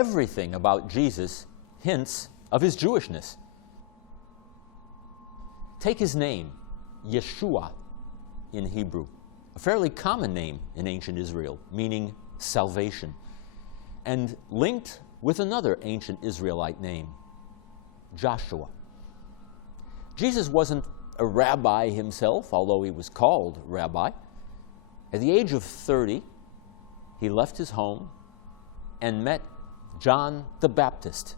everything about Jesus hints of his Jewishness. Take his name, Yeshua in Hebrew, a fairly common name in ancient Israel, meaning salvation, and linked with another ancient Israelite name, Joshua. Jesus wasn't a rabbi himself, although he was called rabbi. At the age of 30, he left his home and met John the Baptist,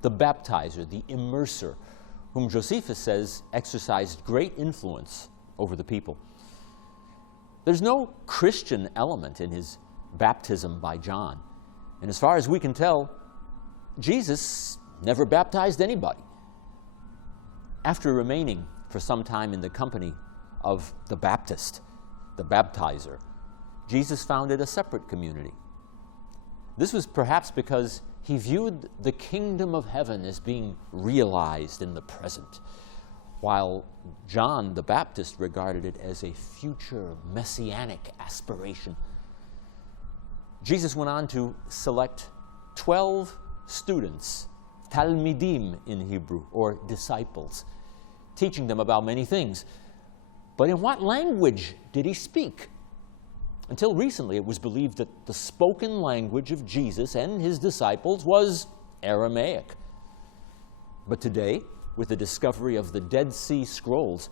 the baptizer, the immerser, whom Josephus says exercised great influence over the people. There's no Christian element in his baptism by John. And as far as we can tell, Jesus never baptized anybody. After remaining for some time in the company of the Baptist, the baptizer, Jesus founded a separate community. This was perhaps because he viewed the kingdom of heaven as being realized in the present, while John the Baptist regarded it as a future messianic aspiration. Jesus went on to select 12 students, talmidim in Hebrew, or disciples, teaching them about many things. But in what language did he speak? Until recently, it was believed that the spoken language of Jesus and his disciples was Aramaic. But today, with the discovery of the Dead Sea Scrolls,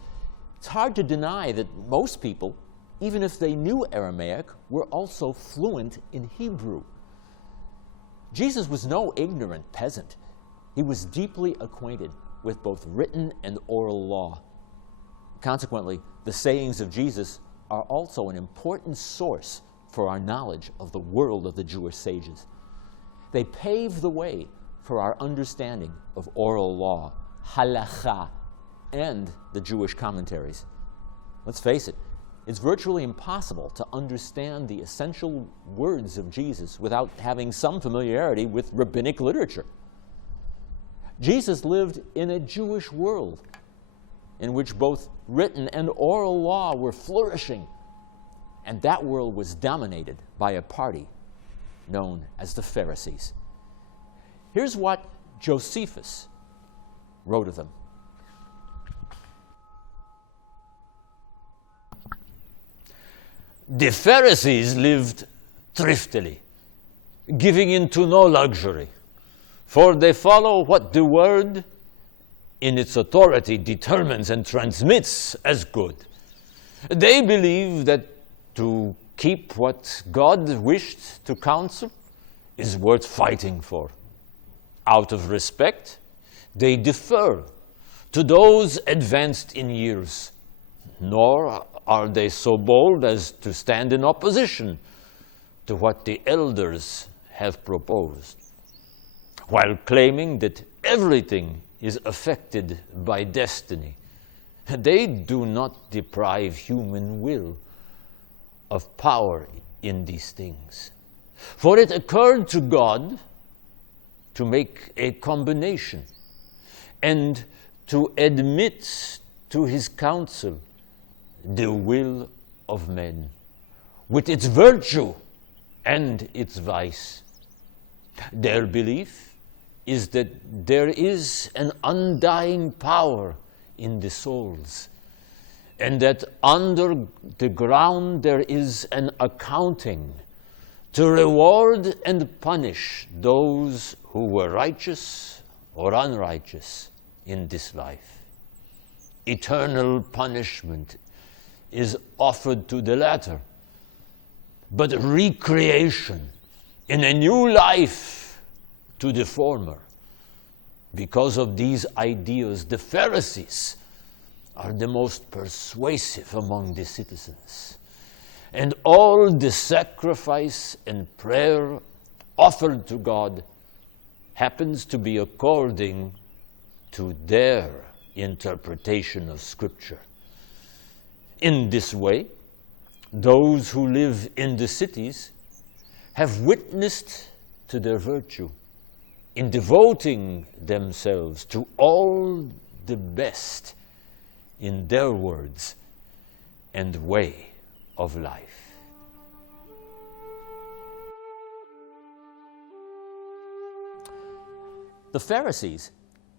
it's hard to deny that most people, even if they knew Aramaic, were also fluent in Hebrew. Jesus was no ignorant peasant. He was deeply acquainted with both written and oral law. Consequently, the sayings of Jesus are also an important source for our knowledge of the world of the Jewish sages. They pave the way for our understanding of oral law, halakha, and the Jewish commentaries. Let's face it, it's virtually impossible to understand the essential words of Jesus without having some familiarity with rabbinic literature. Jesus lived in a Jewish world in which both written and oral law were flourishing, and that world was dominated by a party known as the Pharisees. Here's what Josephus wrote of them. The Pharisees lived thriftily, giving in to no luxury, for they follow what the word in its authority determines and transmits as good. They believe that to keep what God wished to counsel is worth fighting for. Out of respect, they defer to those advanced in years, nor are they so bold as to stand in opposition to what the elders have proposed, while claiming that everything is affected by destiny. They do not deprive human will of power in these things. For it occurred to God to make a combination and to admit to his counsel the will of men, with its virtue and its vice. Their belief is that there is an undying power in the souls, and that under the ground there is an accounting to reward and punish those who were righteous or unrighteous in this life. Eternal punishment is offered to the latter, but recreation in a new life to the former. Because of these ideas, the Pharisees are the most persuasive among the citizens, and all the sacrifice and prayer offered to God happens to be according to their interpretation of Scripture. In this way, those who live in the cities have witnessed to their virtue in devoting themselves to all the best in their words and way of life. The Pharisees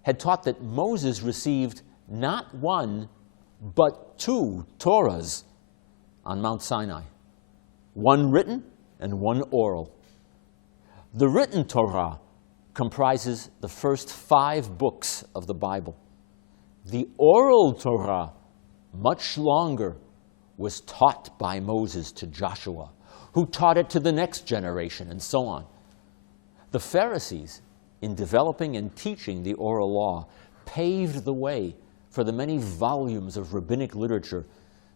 had taught that Moses received not one, but two Torahs on Mount Sinai, one written and one oral. The written Torah comprises the first 5 books of the Bible. The oral Torah, much longer, was taught by Moses to Joshua, who taught it to the next generation, and so on. The Pharisees, in developing and teaching the oral law, paved the way for the many volumes of rabbinic literature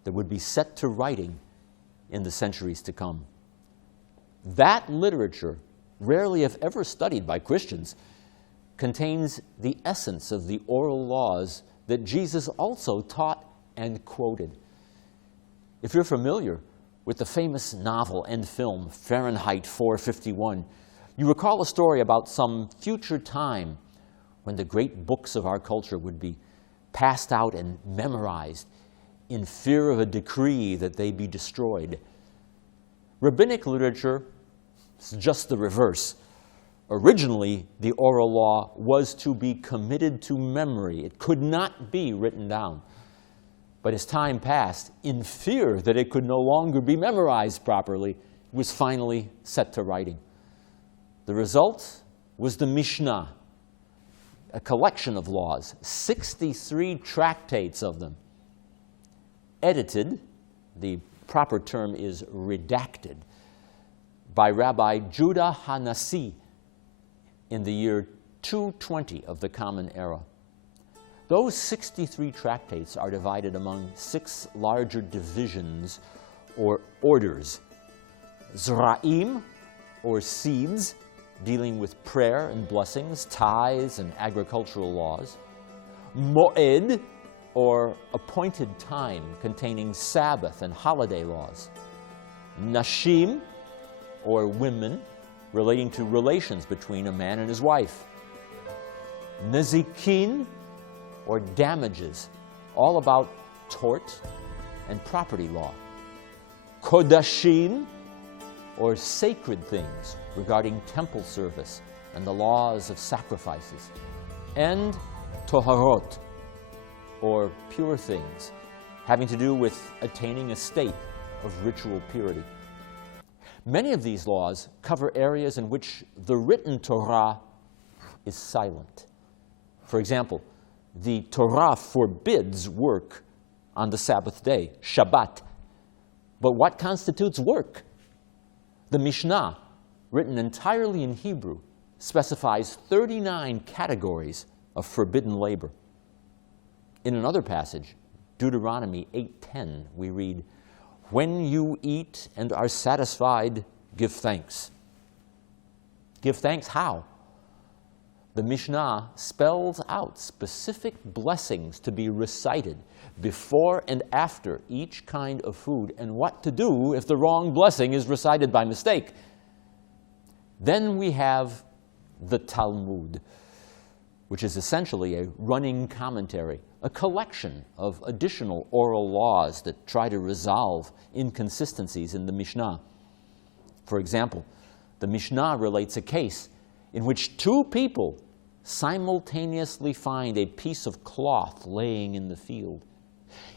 that would be set to writing in the centuries to come. That literature, rarely if ever studied by Christians, contains the essence of the oral laws that Jesus also taught and quoted. If you're familiar with the famous novel and film Fahrenheit 451, you recall a story about some future time when the great books of our culture would be passed out and memorized in fear of a decree that they be destroyed. Rabbinic literature is just the reverse. Originally, the oral law was to be committed to memory. It could not be written down. But as time passed, in fear that it could no longer be memorized properly, it was finally set to writing. The result was the Mishnah, a collection of laws, 63 tractates of them, edited, the proper term is redacted, by Rabbi Judah Hanassi in the year 220 of the Common Era. Those 63 tractates are divided among 6 larger divisions or orders. Zra'im, or seeds, dealing with prayer and blessings, tithes and agricultural laws. Moed, or appointed time, containing Sabbath and holiday laws. Nashim, or women, relating to relations between a man and his wife. Nezikin, or damages, all about tort and property law. Kodashim, or sacred things regarding temple service and the laws of sacrifices. And Toharot, or pure things, having to do with attaining a state of ritual purity. Many of these laws cover areas in which the written Torah is silent. For example, the Torah forbids work on the Sabbath day, Shabbat. But what constitutes work? The Mishnah, written entirely in Hebrew, specifies 39 categories of forbidden labor. In another passage, Deuteronomy 8:10, we read, "When you eat and are satisfied, give thanks." Give thanks how? The Mishnah spells out specific blessings to be recited before and after each kind of food, and what to do if the wrong blessing is recited by mistake. Then we have the Talmud, which is essentially a running commentary, a collection of additional oral laws that try to resolve inconsistencies in the Mishnah. For example, the Mishnah relates a case in which 2 people simultaneously find a piece of cloth laying in the field.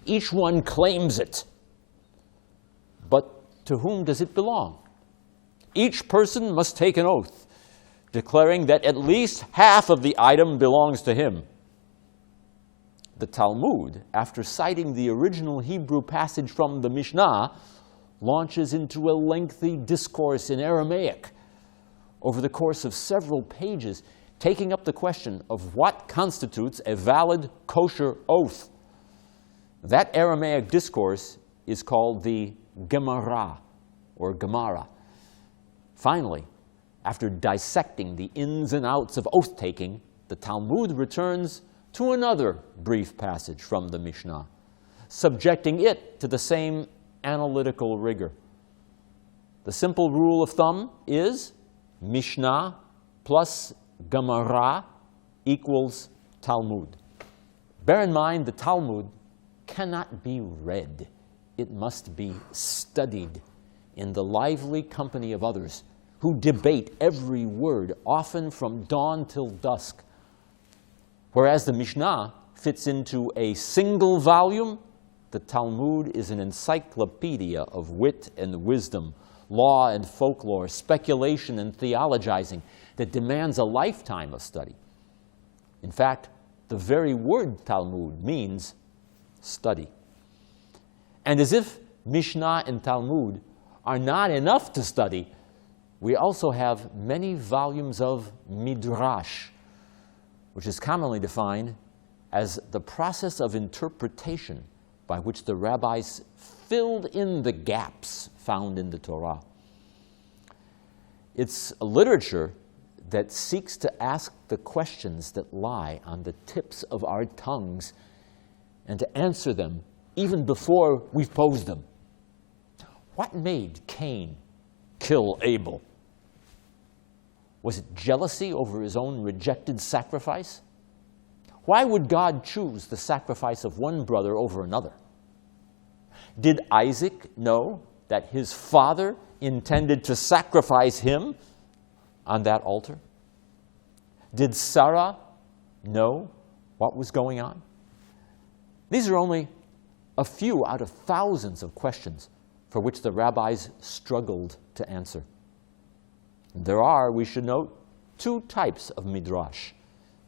Each one claims it. But to whom does it belong? Each person must take an oath, declaring that at least half of the item belongs to him. The Talmud, after citing the original Hebrew passage from the Mishnah, launches into a lengthy discourse in Aramaic over the course of several pages, taking up the question of what constitutes a valid kosher oath. That Aramaic discourse is called the Gemara, or Gemara. Finally, after dissecting the ins and outs of oath-taking, the Talmud returns to another brief passage from the Mishnah, subjecting it to the same analytical rigor. The simple rule of thumb is Mishnah plus Gemara equals Talmud. Bear in mind, the Talmud cannot be read. It must be studied in the lively company of others who debate every word, often from dawn till dusk, Whereas the Mishnah fits into a single volume, the Talmud is an encyclopedia of wit and wisdom, law and folklore, speculation and theologizing that demands a lifetime of study. In fact, the very word Talmud means study. And as if Mishnah and Talmud are not enough to study, we also have many volumes of Midrash, which is commonly defined as the process of interpretation by which the rabbis filled in the gaps found in the Torah. It's a literature that seeks to ask the questions that lie on the tips of our tongues and to answer them even before we've posed them. What made Cain kill Abel? Was it jealousy over his own rejected sacrifice? Why would God choose the sacrifice of one brother over another? Did Isaac know that his father intended to sacrifice him on that altar? Did Sarah know what was going on? These are only a few out of thousands of questions for which the rabbis struggled to answer. There are, we should note, two types of midrash.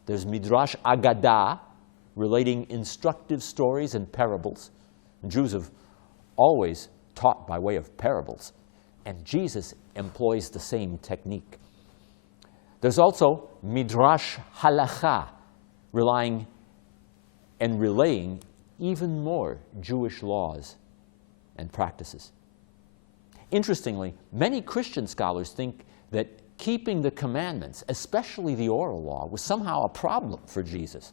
There's midrash agadah, relating instructive stories and parables. And Jews have always taught by way of parables, and Jesus employs the same technique. There's also midrash halacha, relying and relaying even more Jewish laws and practices. Interestingly, many Christian scholars think that keeping the commandments, especially the oral law, was somehow a problem for Jesus.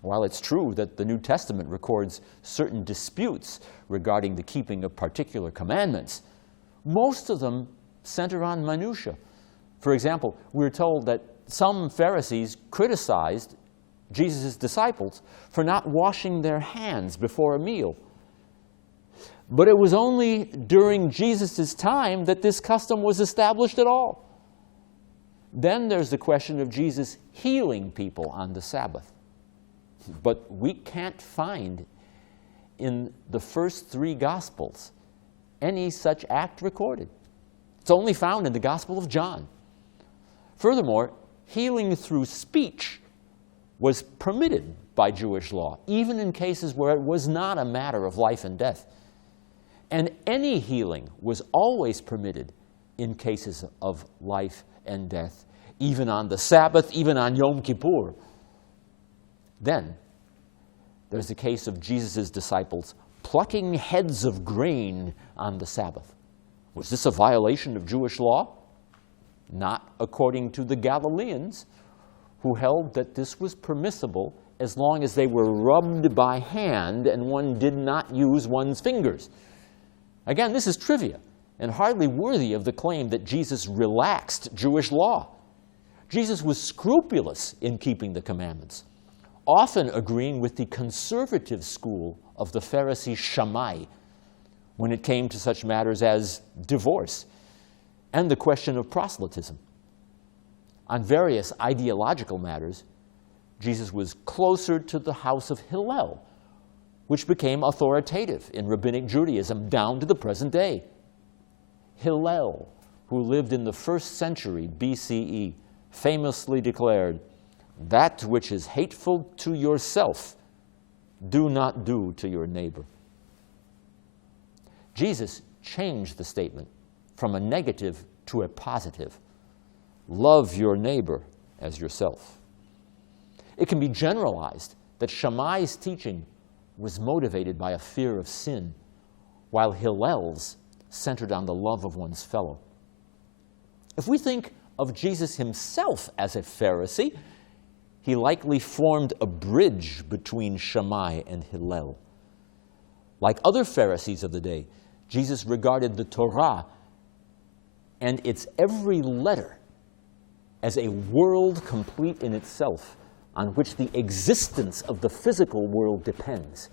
While it's true that the New Testament records certain disputes regarding the keeping of particular commandments, most of them center on minutiae. For example, we're told that some Pharisees criticized Jesus' disciples for not washing their hands before a meal. But it was only during Jesus' time that this custom was established at all. Then there's the question of Jesus healing people on the Sabbath. But we can't find in the first three Gospels any such act recorded. It's only found in the Gospel of John. Furthermore, healing through speech was permitted by Jewish law, even in cases where it was not a matter of life and death. And any healing was always permitted in cases of life and death, even on the Sabbath, even on Yom Kippur. Then there's the case of Jesus' disciples plucking heads of grain on the Sabbath. Was this a violation of Jewish law? Not according to the Galileans, who held that this was permissible as long as they were rubbed by hand and one did not use one's fingers. Again, this is trivia and hardly worthy of the claim that Jesus relaxed Jewish law. Jesus was scrupulous in keeping the commandments, often agreeing with the conservative school of the Pharisee Shammai when it came to such matters as divorce and the question of proselytism. On various ideological matters, Jesus was closer to the house of Hillel, which became authoritative in rabbinic Judaism down to the present day. Hillel, who lived in the 1st century BCE, famously declared, "That which is hateful to yourself, do not do to your neighbor." Jesus changed the statement from a negative to a positive. Love your neighbor as yourself. It can be generalized that Shammai's teaching was motivated by a fear of sin, while Hillel's centered on the love of one's fellow. If we think of Jesus himself as a Pharisee, he likely formed a bridge between Shammai and Hillel. Like other Pharisees of the day, Jesus regarded the Torah and its every letter as a world complete in itself, on which the existence of the physical world depends.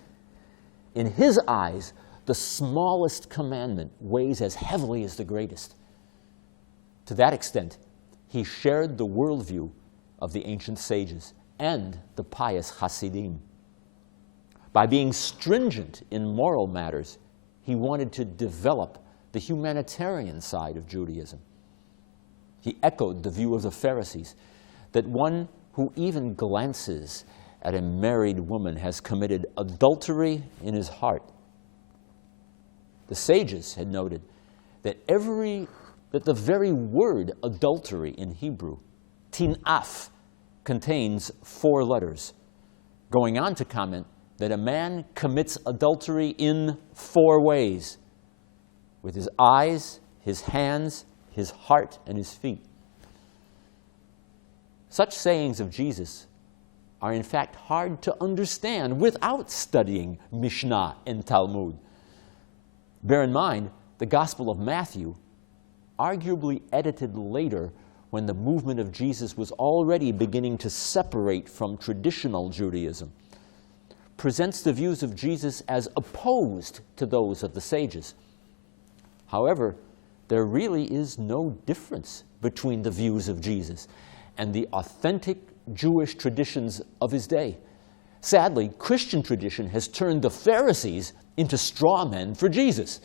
In his eyes, the smallest commandment weighs as heavily as the greatest. To that extent, he shared the worldview of the ancient sages and the pious Hasidim. By being stringent in moral matters, he wanted to develop the humanitarian side of Judaism. He echoed the view of the Pharisees that one who even glances at a married woman has committed adultery in his heart. The sages had noted that the very word adultery in Hebrew, tinaf, contains 4 letters, going on to comment that a man commits adultery in 4 ways: with his eyes, his hands, his heart, and his feet. Such sayings of Jesus are in fact hard to understand without studying Mishnah and Talmud. Bear in mind, the Gospel of Matthew, arguably edited later when the movement of Jesus was already beginning to separate from traditional Judaism, presents the views of Jesus as opposed to those of the sages. However, there really is no difference between the views of Jesus and the authentic Jewish traditions of his day. Sadly, Christian tradition has turned the Pharisees into straw men for Jesus.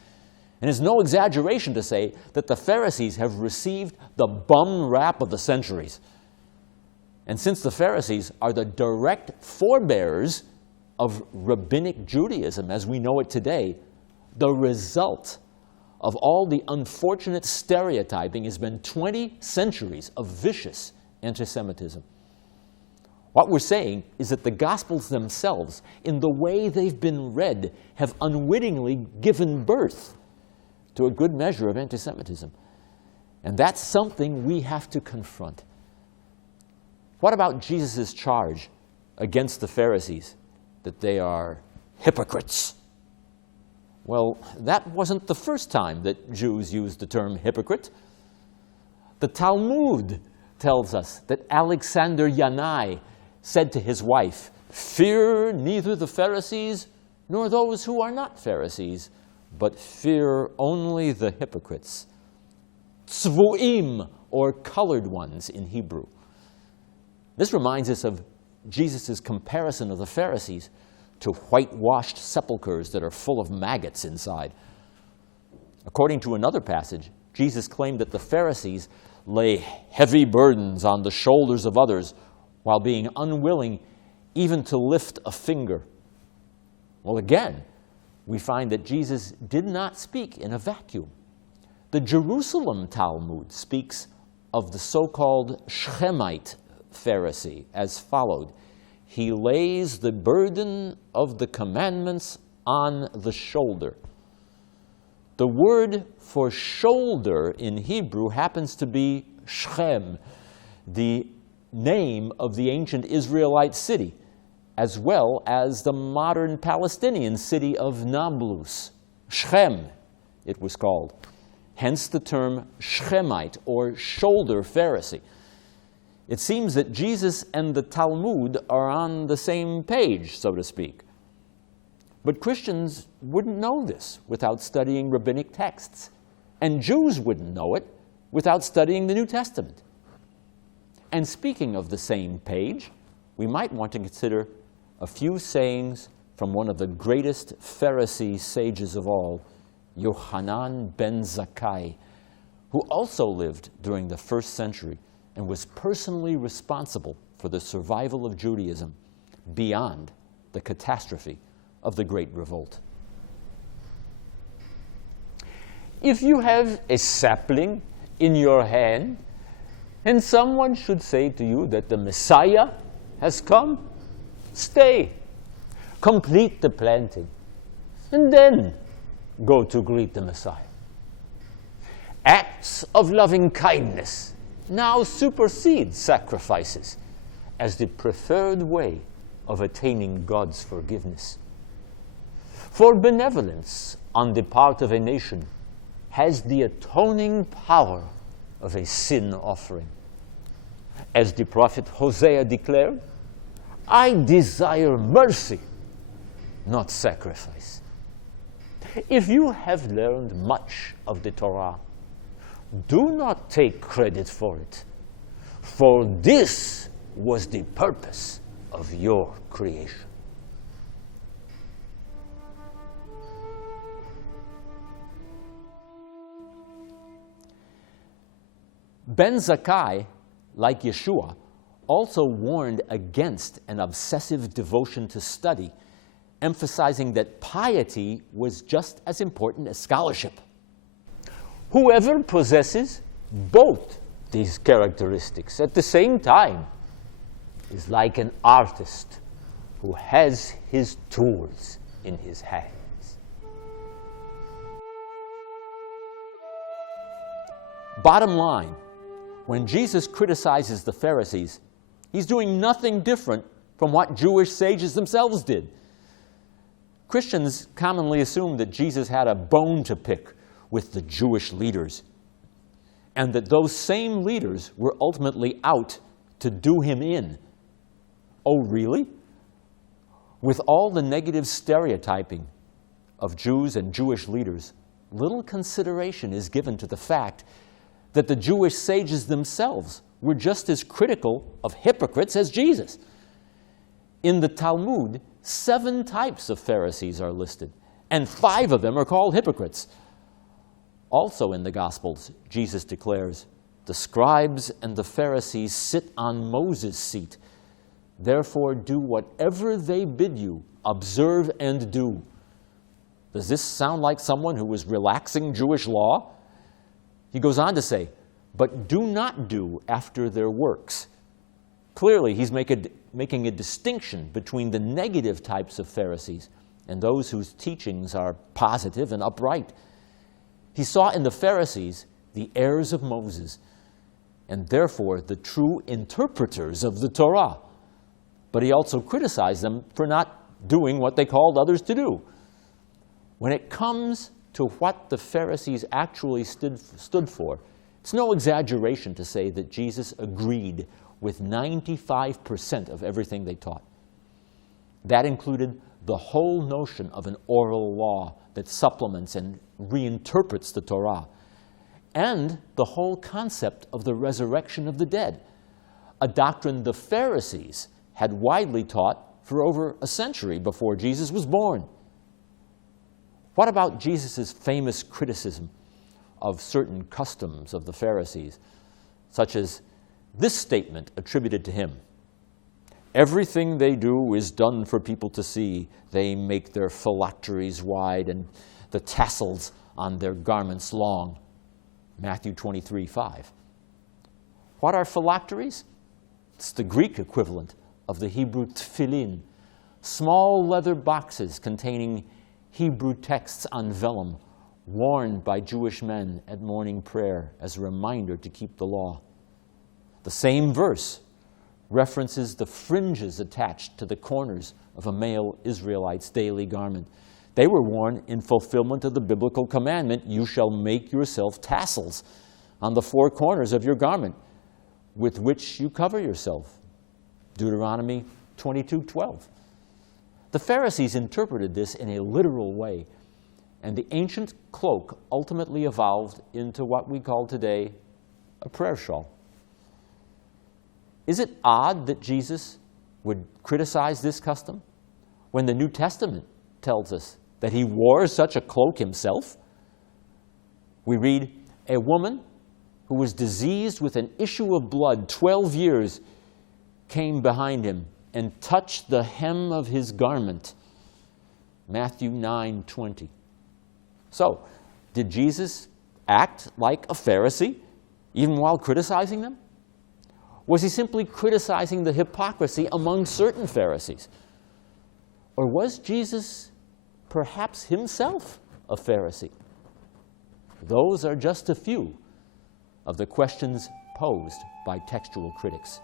And it's no exaggeration to say that the Pharisees have received the bum rap of the centuries. And since the Pharisees are the direct forebears of rabbinic Judaism as we know it today, the result of all the unfortunate stereotyping has been 20 centuries of vicious anti-Semitism. What we're saying is that the Gospels themselves, in the way they've been read, have unwittingly given birth to a good measure of anti-Semitism. And that's something we have to confront. What about Jesus' charge against the Pharisees that they are hypocrites? Well, that wasn't the first time that Jews used the term hypocrite. The Talmud tells us that Alexander Yanai said to his wife, "Fear neither the Pharisees nor those who are not Pharisees, but fear only the hypocrites." Tzvu'im, or colored ones in Hebrew. This reminds us of Jesus' comparison of the Pharisees to whitewashed sepulchres that are full of maggots inside. According to another passage, Jesus claimed that the Pharisees lay heavy burdens on the shoulders of others while being unwilling even to lift a finger. Well, again, we find that Jesus did not speak in a vacuum. The Jerusalem Talmud speaks of the so-called Shechemite Pharisee as followed: "He lays the burden of the commandments on the shoulder." The word for shoulder in Hebrew happens to be Shechem, the name of the ancient Israelite city, as well as the modern Palestinian city of Nablus. Shechem, it was called. Hence the term Shechemite, or shoulder Pharisee. It seems that Jesus and the Talmud are on the same page, so to speak. But Christians wouldn't know this without studying rabbinic texts, and Jews wouldn't know it without studying the New Testament. And speaking of the same page, we might want to consider a few sayings from one of the greatest Pharisee sages of all, Yohanan ben Zakkai, who also lived during the 1st century and was personally responsible for the survival of Judaism beyond the catastrophe of the Great Revolt. If you have a sapling in your hand and someone should say to you that the Messiah has come, stay, complete the planting, and then go to greet the Messiah. Acts of loving kindness now supersede sacrifices as the preferred way of attaining God's forgiveness. For benevolence on the part of a nation has the atoning power of a sin offering. As the prophet Hosea declared, "I desire mercy, not sacrifice." If you have learned much of the Torah, do not take credit for it, for this was the purpose of your creation. Ben Zakkai, like Yeshua, also warned against an obsessive devotion to study, emphasizing that piety was just as important as scholarship. Whoever possesses both these characteristics at the same time is like an artist who has his tools in his hands. Bottom line, when Jesus criticizes the Pharisees, he's doing nothing different from what Jewish sages themselves did. Christians commonly assume that Jesus had a bone to pick with the Jewish leaders, and that those same leaders were ultimately out to do him in. Oh, really? With all the negative stereotyping of Jews and Jewish leaders, little consideration is given to the fact that the Jewish sages themselves were just as critical of hypocrites as Jesus. In the Talmud, 7 types of Pharisees are listed, and 5 of them are called hypocrites. Also in the Gospels, Jesus declares, "The scribes and the Pharisees sit on Moses' seat. Therefore do whatever they bid you, observe and do." Does this sound like someone who was relaxing Jewish law? He goes on to say, "But do not do after their works." Clearly, he's making a distinction between the negative types of Pharisees and those whose teachings are positive and upright. He saw in the Pharisees the heirs of Moses, and therefore the true interpreters of the Torah. But he also criticized them for not doing what they called others to do. When it comes to what the Pharisees actually stood for, it's no exaggeration to say that Jesus agreed with 95% of everything they taught. That included the whole notion of an oral law that supplements and reinterprets the Torah, and the whole concept of the resurrection of the dead, a doctrine the Pharisees had widely taught for over a century before Jesus was born. What about Jesus' famous criticism of certain customs of the Pharisees, such as this statement attributed to him: "Everything they do is done for people to see. They make their phylacteries wide and the tassels on their garments long." Matthew 23:5. What are phylacteries? It's the Greek equivalent of the Hebrew tefillin, small leather boxes containing Hebrew texts on vellum, worn by Jewish men at morning prayer as a reminder to keep the law. The same verse references the fringes attached to the corners of a male Israelite's daily garment. They were worn in fulfillment of the biblical commandment, "You shall make yourself tassels on the 4 corners of your garment, with which you cover yourself." Deuteronomy 22:12. The Pharisees interpreted this in a literal way, and the ancient cloak ultimately evolved into what we call today a prayer shawl. Is it odd that Jesus would criticize this custom when the New Testament tells us that he wore such a cloak himself? We read, "A woman who was diseased with an issue of blood 12 years came behind him and touched the hem of his garment." Matthew 9:20. So, did Jesus act like a Pharisee, even while criticizing them? Was he simply criticizing the hypocrisy among certain Pharisees? Or was Jesus perhaps himself a Pharisee? Those are just a few of the questions posed by textual critics.